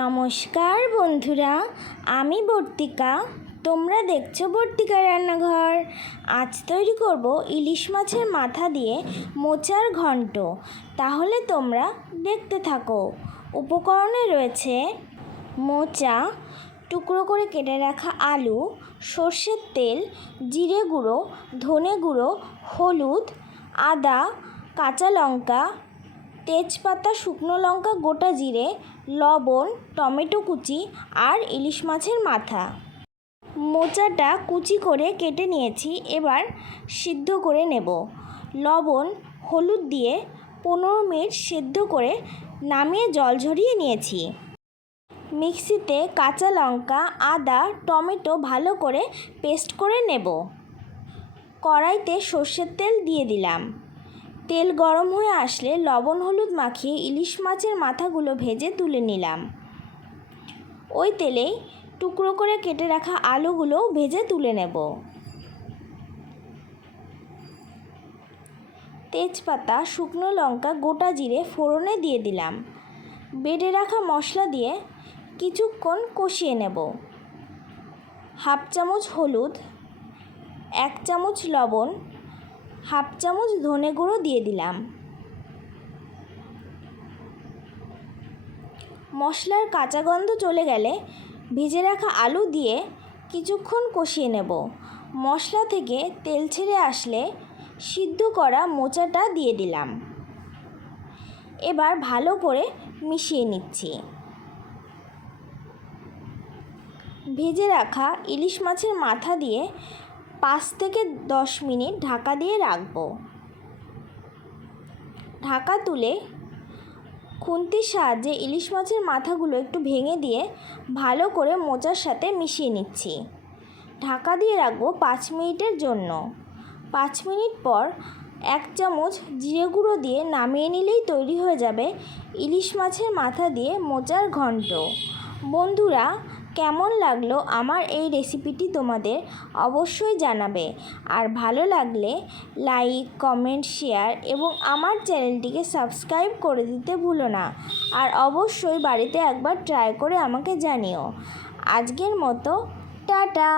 নমস্কার বন্ধুরা, আমি বর্তিকা। তোমরা দেখছো বর্তিকা রান্নাঘর। আজ তৈরি করব ইলিশ মাছের মাথা দিয়ে মোচার ঘন্ট। তাহলে তোমরা দেখতে থাকো। উপকরণে রয়েছে মোচা, টুকরো করে কেটে রাখা আলু, সর্ষের তেল, জিরে গুঁড়ো, ধনে গুঁড়ো, হলুদ, আদা, কাঁচা লঙ্কা, তেজপাতা, শুকনো লঙ্কা, গোটা জিরে, লবণ, টমেটো কুচি আর ইলিশ মাছের মাথা। মোচাটা কুচি করে কেটে নিয়েছি, এবার সিদ্ধ করে নেব। লবণ হলুদ দিয়ে 15 মিনিট সিদ্ধ করে নামিয়ে জল ঝরিয়ে নিয়েছি। মিক্সিতে কাঁচা লঙ্কা, আদা, টমেটো ভালো করে পেস্ট করে নেব। কড়াইতে সর্ষের তেল দিয়ে দিলাম। তেল গরম হয়ে আসলে লবণ হলুদ মাখিয়ে ইলিশ মাছের মাথাগুলো ভেজে তুলে নিলাম। ওই তেলেই টুকরো করে কেটে রাখা আলুগুলো ভেজে তুলে নেব। তেজপাতা, শুকনো লঙ্কা, গোটা জিরে ফোড়নে দিয়ে দিলাম। বেটে রাখা মশলা দিয়ে কিছুক্ষণ কষিয়ে নেব। হাফ চামচ হলুদ, 1 চামচ লবণ, হাফ চামচ ধনে গুঁড়ো দিয়ে দিলাম। মশলার কাঁচা গন্ধ চলে গেলে ভেজে রাখা আলু দিয়ে কিছুক্ষণ কষিয়ে নেব। মশলা থেকে তেল ছেড়ে আসলে সিদ্ধ করা মোচাটা দিয়ে দিলাম। এবার ভালো করে মিশিয়ে নিচ্ছি। ভেজে রাখা ইলিশ মাছের মাথা দিয়ে 5 থেকে 10 মিনিট ঢাকা দিয়ে রাখব। ঢাকা তুলে খুন্তির সাহায্যে ইলিশ মাছের মাথাগুলো একটু ভেঙে দিয়ে ভালো করে মোচার সাথে মিশিয়ে নিচ্ছি। ঢাকা দিয়ে রাখবো 5 মিনিটের জন্য। 5 মিনিট পর 1 চামচ জিরে গুঁড়ো দিয়ে নামিয়ে নিলেই তৈরি হয়ে যাবে ইলিশ মাছের মাথা দিয়ে মোচার ঘন্ট। বন্ধুরা, কেমন লাগলো আমার এই রেসিপিটি তোমাদের অবশ্যই জানাবে। আর ভালো লাগলে লাইক, কমেন্ট, শেয়ার এবং আমার চ্যানেলটিকে সাবস্ক্রাইব করে দিতে ভুলো না। আর অবশ্যই বাড়িতে একবার ট্রাই করে আমাকে জানিও। আজকের মতো টাটা।